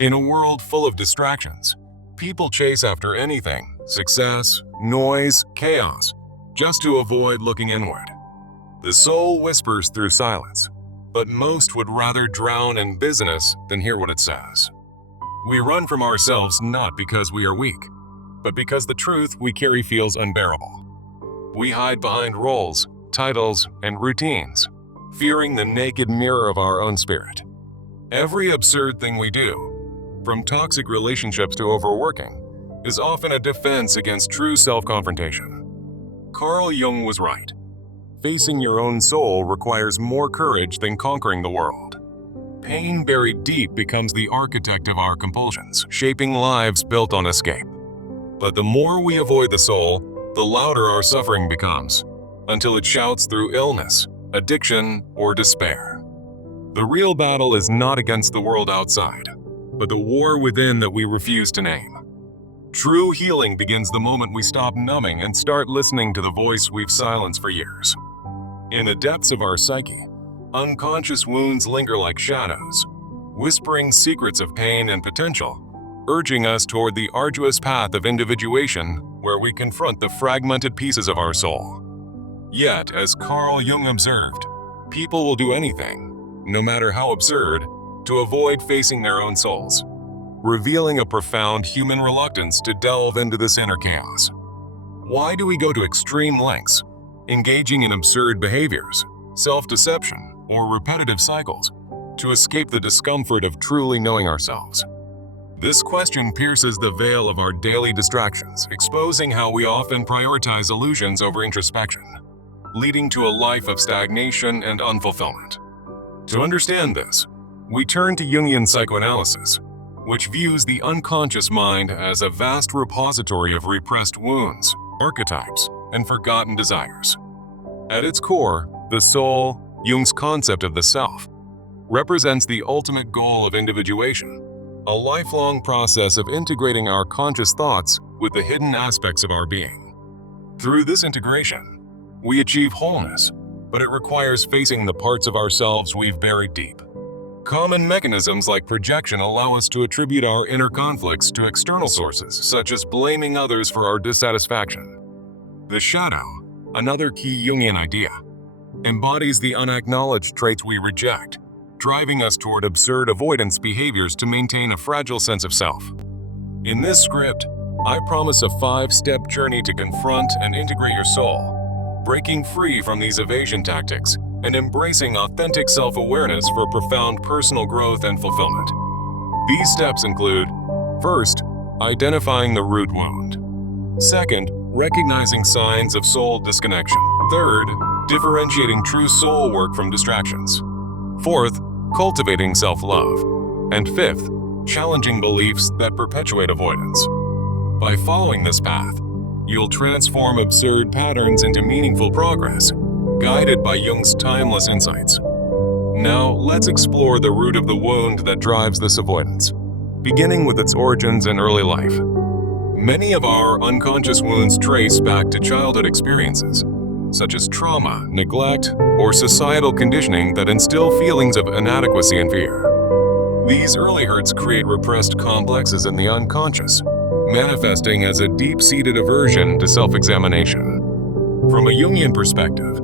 In a world full of distractions, people chase after anything, success, noise, chaos, just to avoid looking inward. The soul whispers through silence, but most would rather drown in business than hear what it says. We run from ourselves not because we are weak, but because the truth we carry feels unbearable. We hide behind roles, titles, and routines, fearing the naked mirror of our own spirit. Every absurd thing we do, from toxic relationships to overworking, is often a defense against true self-confrontation. Carl Jung was right. Facing your own soul requires more courage than conquering the world. Pain buried deep becomes the architect of our compulsions, shaping lives built on escape. But the more we avoid the soul, the louder our suffering becomes, until it shouts through illness, addiction, or despair. The real battle is not against the world outside, but the war within that we refuse to name. True healing begins the moment we stop numbing and start listening to the voice we've silenced for years. In the depths of our psyche, unconscious wounds linger like shadows, whispering secrets of pain and potential, urging us toward the arduous path of individuation where we confront the fragmented pieces of our soul. Yet, as Carl Jung observed, people will do anything, no matter how absurd, to avoid facing their own souls, revealing a profound human reluctance to delve into this inner chaos. Why do we go to extreme lengths, engaging in absurd behaviors, self-deception, or repetitive cycles, to escape the discomfort of truly knowing ourselves? This question pierces the veil of our daily distractions, exposing how we often prioritize illusions over introspection, leading to a life of stagnation and unfulfillment. To understand this, we turn to Jungian psychoanalysis, which views the unconscious mind as a vast repository of repressed wounds, archetypes, and forgotten desires. At its core, the soul, Jung's concept of the self, represents the ultimate goal of individuation, a lifelong process of integrating our conscious thoughts with the hidden aspects of our being. Through this integration, we achieve wholeness, but it requires facing the parts of ourselves we've buried deep. Common mechanisms like projection allow us to attribute our inner conflicts to external sources, such as blaming others for our dissatisfaction. The shadow, another key Jungian idea, embodies the unacknowledged traits we reject, driving us toward absurd avoidance behaviors to maintain a fragile sense of self. In this script, I promise a 5-step journey to confront and integrate your soul, breaking free from these evasion tactics and embracing authentic self-awareness for profound personal growth and fulfillment. These steps include: first, identifying the root wound. Second, recognizing signs of soul disconnection. Third, differentiating true soul work from distractions. Fourth, cultivating self-love. And fifth, challenging beliefs that perpetuate avoidance. By following this path, you'll transform absurd patterns into meaningful progress, guided by Jung's timeless insights. Now, let's explore the root of the wound that drives this avoidance, beginning with its origins in early life. Many of our unconscious wounds trace back to childhood experiences, such as trauma, neglect, or societal conditioning that instill feelings of inadequacy and fear. These early hurts create repressed complexes in the unconscious, manifesting as a deep-seated aversion to self-examination. From a Jungian perspective,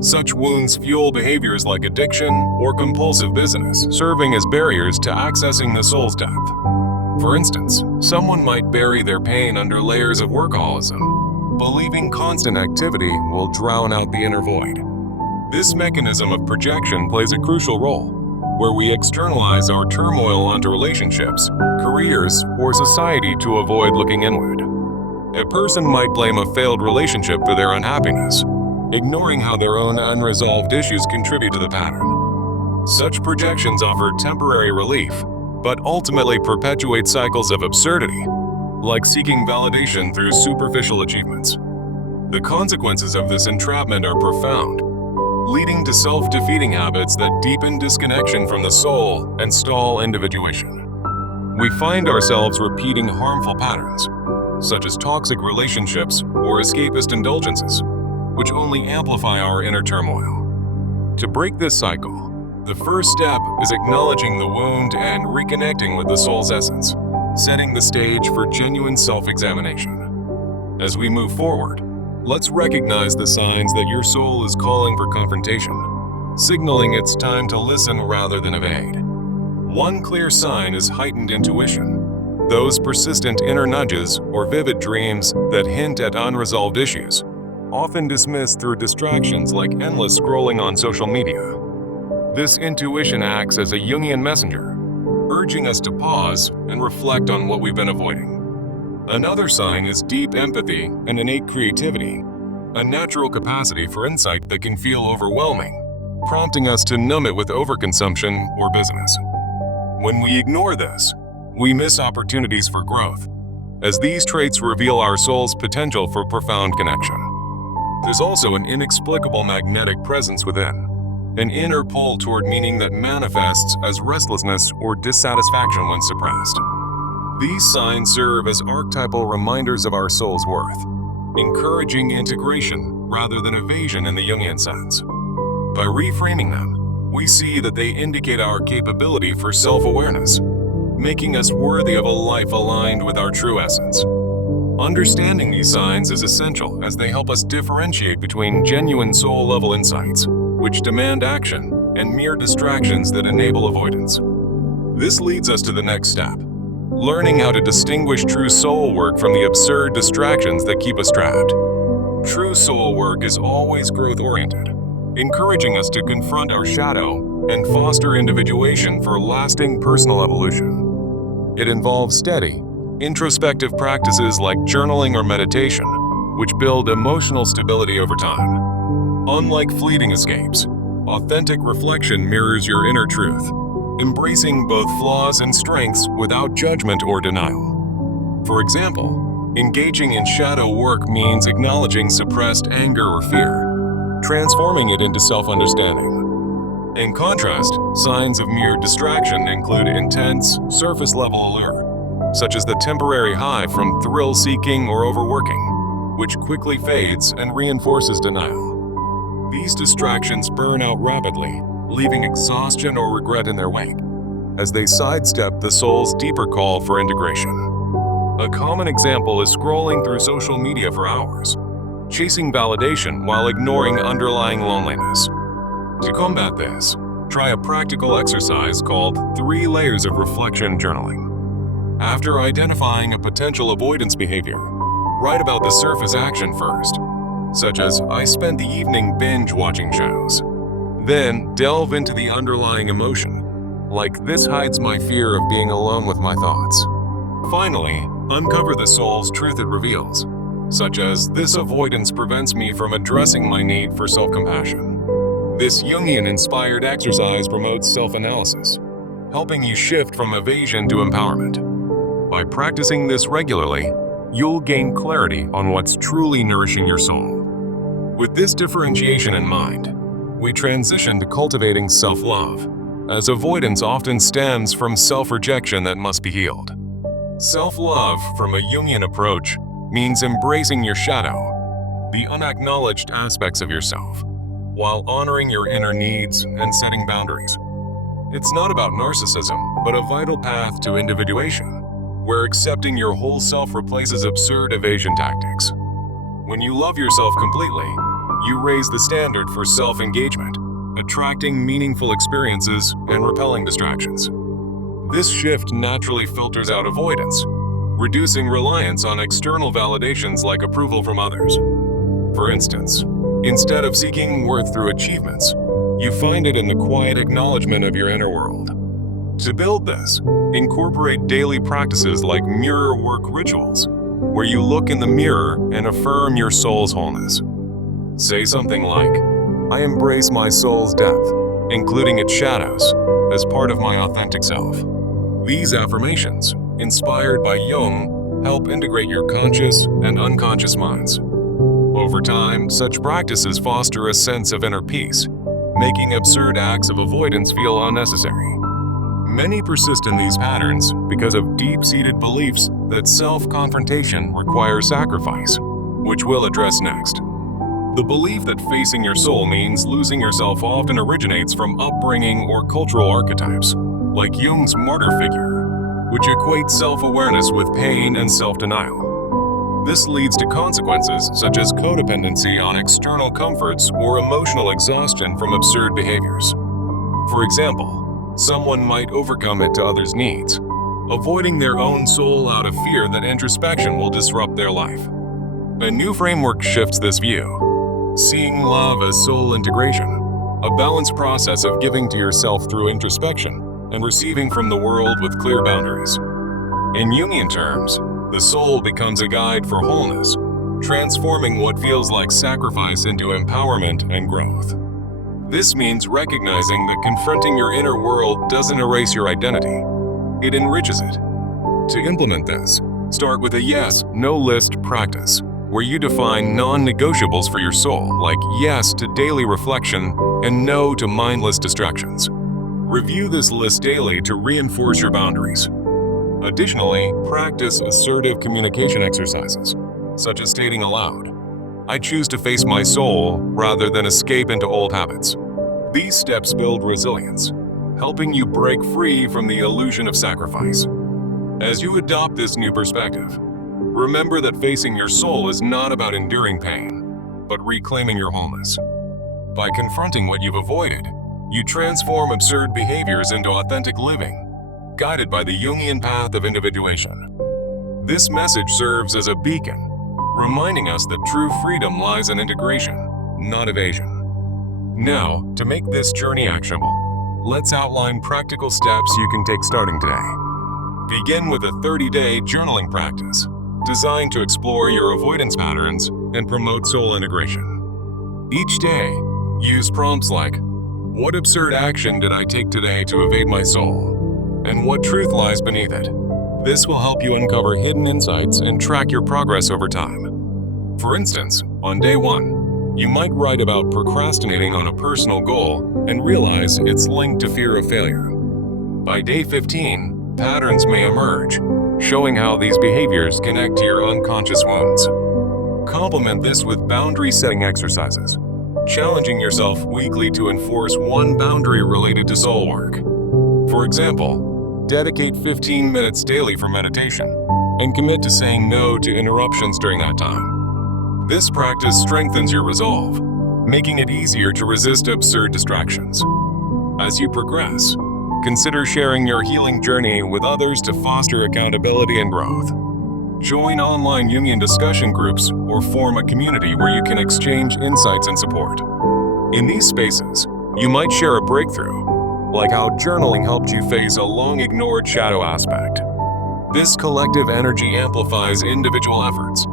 such wounds fuel behaviors like addiction or compulsive business, serving as barriers to accessing the soul's depth. For instance, someone might bury their pain under layers of workaholism, believing constant activity will drown out the inner void. This mechanism of projection plays a crucial role, where we externalize our turmoil onto relationships, careers, or society to avoid looking inward. A person might blame a failed relationship for their unhappiness, ignoring how their own unresolved issues contribute to the pattern. Such projections offer temporary relief, but ultimately perpetuate cycles of absurdity, like seeking validation through superficial achievements. The consequences of this entrapment are profound, leading to self-defeating habits that deepen disconnection from the soul and stall individuation. We find ourselves repeating harmful patterns, such as toxic relationships or escapist indulgences, which only amplify our inner turmoil. To break this cycle, The first step is acknowledging the wound and reconnecting with the soul's essence, setting the stage for genuine self-examination. As we move forward, let's recognize the signs that your soul is calling for confrontation, signaling it's time to listen rather than evade. One clear sign is heightened intuition. Those persistent inner nudges or vivid dreams that hint at unresolved issues, often dismissed through distractions like endless scrolling on social media. This intuition acts as a Jungian messenger, urging us to pause and reflect on what we've been avoiding. Another sign is deep empathy and innate creativity, a natural capacity for insight that can feel overwhelming, prompting us to numb it with overconsumption or business. When we ignore this, we miss opportunities for growth, as these traits reveal our soul's potential for profound connection. There's also an inexplicable magnetic presence within, an inner pull toward meaning that manifests as restlessness or dissatisfaction when suppressed. These signs serve as archetypal reminders of our soul's worth, encouraging integration rather than evasion in the Jungian sense. By reframing them, we see that they indicate our capability for self-awareness, making us worthy of a life aligned with our true essence. Understanding these signs is essential as they help us differentiate between genuine soul-level insights, which demand action, and mere distractions that enable avoidance. This leads us to the next step, learning how to distinguish true soul work from the absurd distractions that keep us trapped. True soul work is always growth-oriented, encouraging us to confront our shadow and foster individuation for lasting personal evolution. It involves steady, introspective practices like journaling or meditation, which build emotional stability over time. Unlike fleeting escapes, authentic reflection mirrors your inner truth, embracing both flaws and strengths without judgment or denial. For example, engaging in shadow work means acknowledging suppressed anger or fear, transforming it into self-understanding. In contrast, signs of mere distraction include intense, surface-level allure, such as the temporary high from thrill-seeking or overworking, which quickly fades and reinforces denial. These distractions burn out rapidly, leaving exhaustion or regret in their wake, as they sidestep the soul's deeper call for integration. A common example is scrolling through social media for hours, chasing validation while ignoring underlying loneliness. To combat this, try a practical exercise called 3 layers of reflection journaling. After identifying a potential avoidance behavior, write about the surface action first, such as "I spent the evening binge watching shows." Then delve into the underlying emotion, like "This hides my fear of being alone with my thoughts." Finally, uncover the soul's truth it reveals, such as "This avoidance prevents me from addressing my need for self-compassion." This Jungian-inspired exercise promotes self-analysis, helping you shift from evasion to empowerment. By practicing this regularly, you'll gain clarity on what's truly nourishing your soul. With this differentiation in mind, we transition to cultivating self-love, as avoidance often stems from self-rejection that must be healed. Self-love, from a Jungian approach, means embracing your shadow, the unacknowledged aspects of yourself, while honoring your inner needs and setting boundaries. It's not about narcissism, but a vital path to individuation, where accepting your whole self replaces absurd evasion tactics. When you love yourself completely, you raise the standard for self-engagement, attracting meaningful experiences and repelling distractions. This shift naturally filters out avoidance, reducing reliance on external validations like approval from others. For instance, instead of seeking worth through achievements, you find it in the quiet acknowledgement of your inner world. To build this, incorporate daily practices like mirror work rituals, where you look in the mirror and affirm your soul's wholeness. Say something like, "I embrace my soul's depth, including its shadows, as part of my authentic self." These affirmations, inspired by Jung, help integrate your conscious and unconscious minds. Over time, such practices foster a sense of inner peace, making absurd acts of avoidance feel unnecessary. Many persist in these patterns because of deep-seated beliefs that self-confrontation requires sacrifice, which we'll address next. The belief that facing your soul means losing yourself often originates from upbringing or cultural archetypes, like Jung's martyr figure, which equates self-awareness with pain and self-denial. This leads to consequences such as codependency on external comforts or emotional exhaustion from absurd behaviors. For example, someone might overcommit to others' needs, avoiding their own soul out of fear that introspection will disrupt their life. A new framework shifts this view, seeing love as soul integration, a balanced process of giving to yourself through introspection and receiving from the world with clear boundaries. In Jungian terms, the soul becomes a guide for wholeness, transforming what feels like sacrifice into empowerment and growth. This means recognizing that confronting your inner world doesn't erase your identity. It enriches it. To implement this, start with a yes/no list practice, where you define non-negotiables for your soul, like yes to daily reflection and no to mindless distractions. Review this list daily to reinforce your boundaries. Additionally, practice assertive communication exercises, such as stating aloud, "I choose to face my soul rather than escape into old habits." These steps build resilience, helping you break free from the illusion of sacrifice. As you adopt this new perspective, remember that facing your soul is not about enduring pain, but reclaiming your wholeness. By confronting what you've avoided, you transform absurd behaviors into authentic living, guided by the Jungian path of individuation. This message serves as a beacon, reminding us that true freedom lies in integration, not evasion. Now, to make this journey actionable, let's outline practical steps you can take starting today. Begin with a 30-day journaling practice, designed to explore your avoidance patterns and promote soul integration. Each day, use prompts like, "What absurd action did I take today to evade my soul? And what truth lies beneath it?" This will help you uncover hidden insights and track your progress over time. For instance, on day 1, you might write about procrastinating on a personal goal and realize it's linked to fear of failure. By day 15, patterns may emerge, showing how these behaviors connect to your unconscious wounds. Complement this with boundary-setting exercises, challenging yourself weekly to enforce one boundary related to soul work. For example, dedicate 15 minutes daily for meditation and commit to saying no to interruptions during that time. This practice strengthens your resolve, making it easier to resist absurd distractions. As you progress, consider sharing your healing journey with others to foster accountability and growth. Join online Jungian discussion groups or form a community where you can exchange insights and support. In these spaces, you might share a breakthrough, like how journaling helped you face a long-ignored shadow aspect. This collective energy amplifies individual efforts,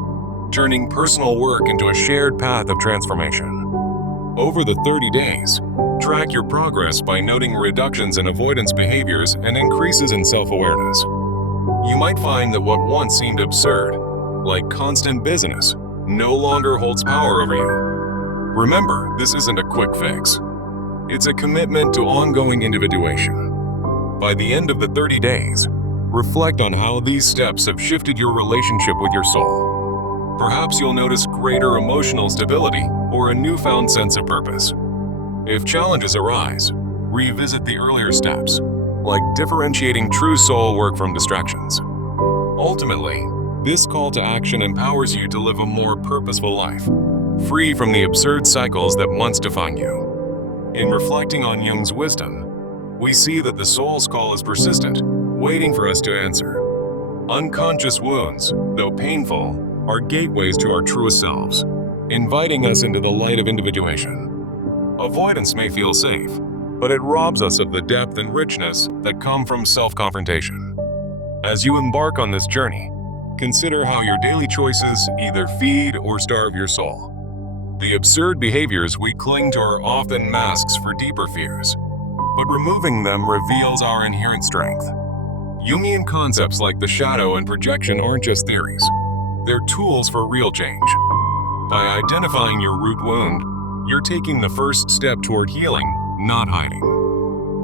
turning personal work into a shared path of transformation. Over the 30 days, track your progress by noting reductions in avoidance behaviors and increases in self-awareness. You might find that what once seemed absurd, like constant busyness, no longer holds power over you. Remember, this isn't a quick fix. It's a commitment to ongoing individuation. By the end of the 30 days, reflect on how these steps have shifted your relationship with your soul. Perhaps you'll notice greater emotional stability or a newfound sense of purpose. If challenges arise, revisit the earlier steps, like differentiating true soul work from distractions. Ultimately, this call to action empowers you to live a more purposeful life, free from the absurd cycles that once defined you. In reflecting on Jung's wisdom, we see that the soul's call is persistent, waiting for us to answer. Unconscious wounds, though painful, are gateways to our truest selves, inviting us into the light of individuation. Avoidance may feel safe, but it robs us of the depth and richness that come from self-confrontation. As you embark on this journey, consider how your daily choices either feed or starve your soul. The absurd behaviors we cling to are often masks for deeper fears, but removing them reveals our inherent strength. Jungian concepts like the shadow and projection aren't just theories. They're tools for real change. By identifying your root wound, you're taking the first step toward healing, not hiding.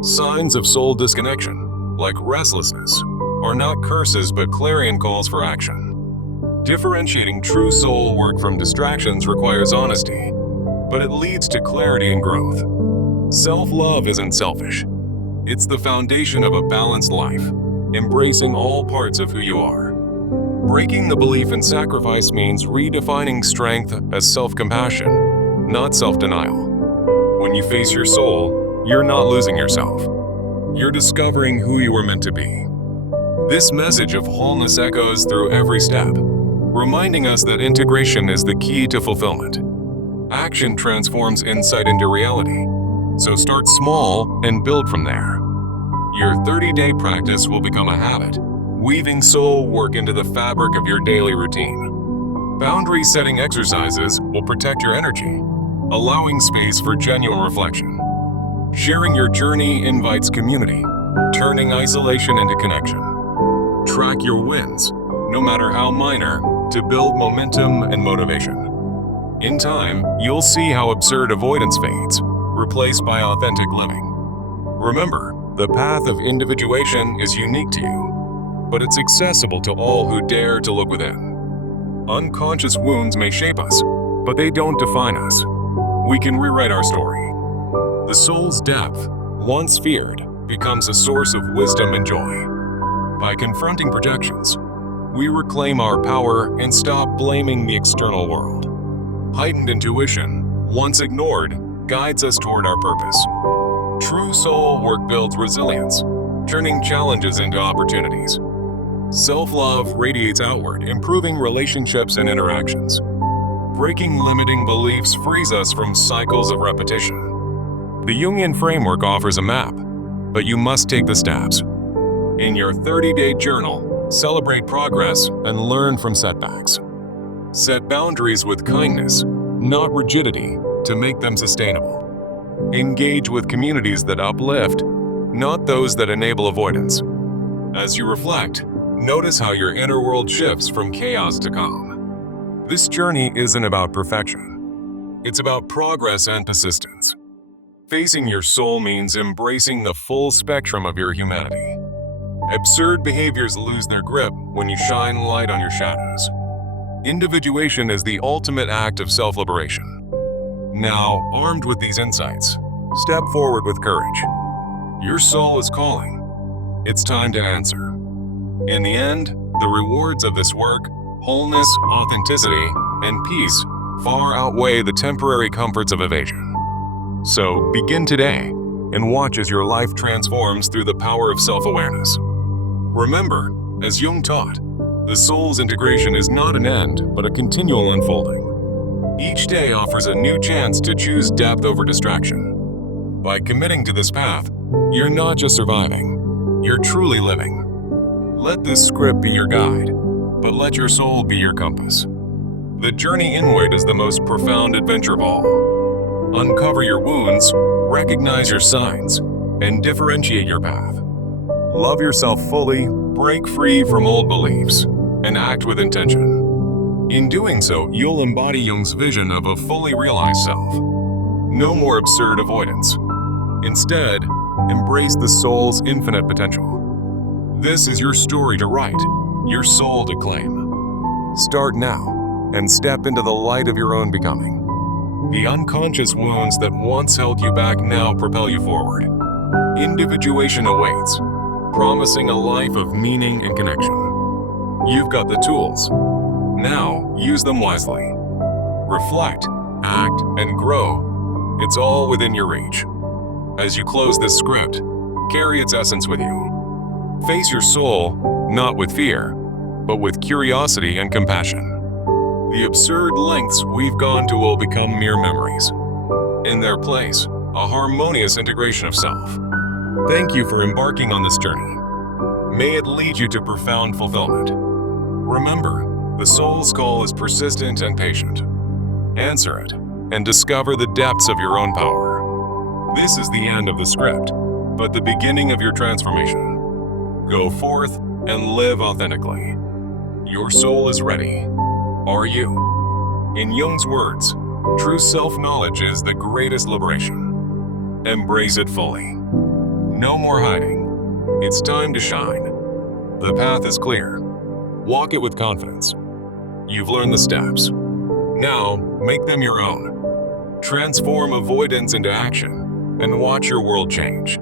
Signs of soul disconnection, like restlessness, are not curses but clarion calls for action. Differentiating true soul work from distractions requires honesty, but it leads to clarity and growth. Self-love isn't selfish. It's the foundation of a balanced life, embracing all parts of who you are. Breaking the belief in sacrifice means redefining strength as self-compassion, not self-denial. When you face your soul, you're not losing yourself. You're discovering who you were meant to be. This message of wholeness echoes through every step, reminding us that integration is the key to fulfillment. Action transforms insight into reality, so start small and build from there. Your 30-day practice will become a habit, weaving soul work into the fabric of your daily routine. Boundary-setting exercises will protect your energy, allowing space for genuine reflection. Sharing your journey invites community, turning isolation into connection. Track your wins, no matter how minor, to build momentum and motivation. In time, you'll see how absurd avoidance fades, replaced by authentic living. Remember, the path of individuation is unique to you, but it's accessible to all who dare to look within. Unconscious wounds may shape us, but they don't define us. We can rewrite our story. The soul's depth, once feared, becomes a source of wisdom and joy. By confronting projections, we reclaim our power and stop blaming the external world. Heightened intuition, once ignored, guides us toward our purpose. True soul work builds resilience, turning challenges into opportunities. Self-love radiates outward, improving relationships and interactions. Breaking limiting beliefs frees us from cycles of repetition. The Jungian framework offers a map, but you must take the steps. In your 30-day journal, celebrate progress and learn from setbacks. Set boundaries with kindness, not rigidity, to make them sustainable. Engage with communities that uplift, not those that enable avoidance. As you reflect, notice how your inner world shifts from chaos to calm. This journey isn't about perfection. It's about progress and persistence. Facing your soul means embracing the full spectrum of your humanity. Absurd behaviors lose their grip when you shine light on your shadows. Individuation is the ultimate act of self-liberation. Now, armed with these insights, step forward with courage. Your soul is calling. It's time to answer. In the end, the rewards of this work, wholeness, authenticity, and peace, far outweigh the temporary comforts of evasion. So, begin today and watch as your life transforms through the power of self-awareness. Remember, as Jung taught, the soul's integration is not an end, but a continual unfolding. Each day offers a new chance to choose depth over distraction. By committing to this path, you're not just surviving, you're truly living. Let this script be your guide, but let your soul be your compass. The journey inward is the most profound adventure of all. Uncover your wounds, recognize your signs, and differentiate your path. Love yourself fully, break free from old beliefs, and act with intention. In doing so, you'll embody Jung's vision of a fully realized self. No more absurd avoidance. Instead, embrace the soul's infinite potential. This is your story to write, your soul to claim. Start now, and step into the light of your own becoming. The unconscious wounds that once held you back now propel you forward. Individuation awaits, promising a life of meaning and connection. You've got the tools. Now, use them wisely. Reflect, act, and grow. It's all within your reach. As you close this script, carry its essence with you. Face your soul, not with fear, but with curiosity and compassion. The absurd lengths we've gone to will become mere memories. In their place, a harmonious integration of self. Thank you for embarking on this journey. May it lead you to profound fulfillment. Remember, the soul's call is persistent and patient. Answer it, and discover the depths of your own power. This is the end of the script, but the beginning of your transformation. Go forth and live authentically. Your soul is ready. Are you? In Jung's words, true self-knowledge is the greatest liberation. Embrace it fully. No more hiding. It's time to shine. The path is clear. Walk it with confidence. You've learned the steps. Now, make them your own. Transform avoidance into action and watch your world change.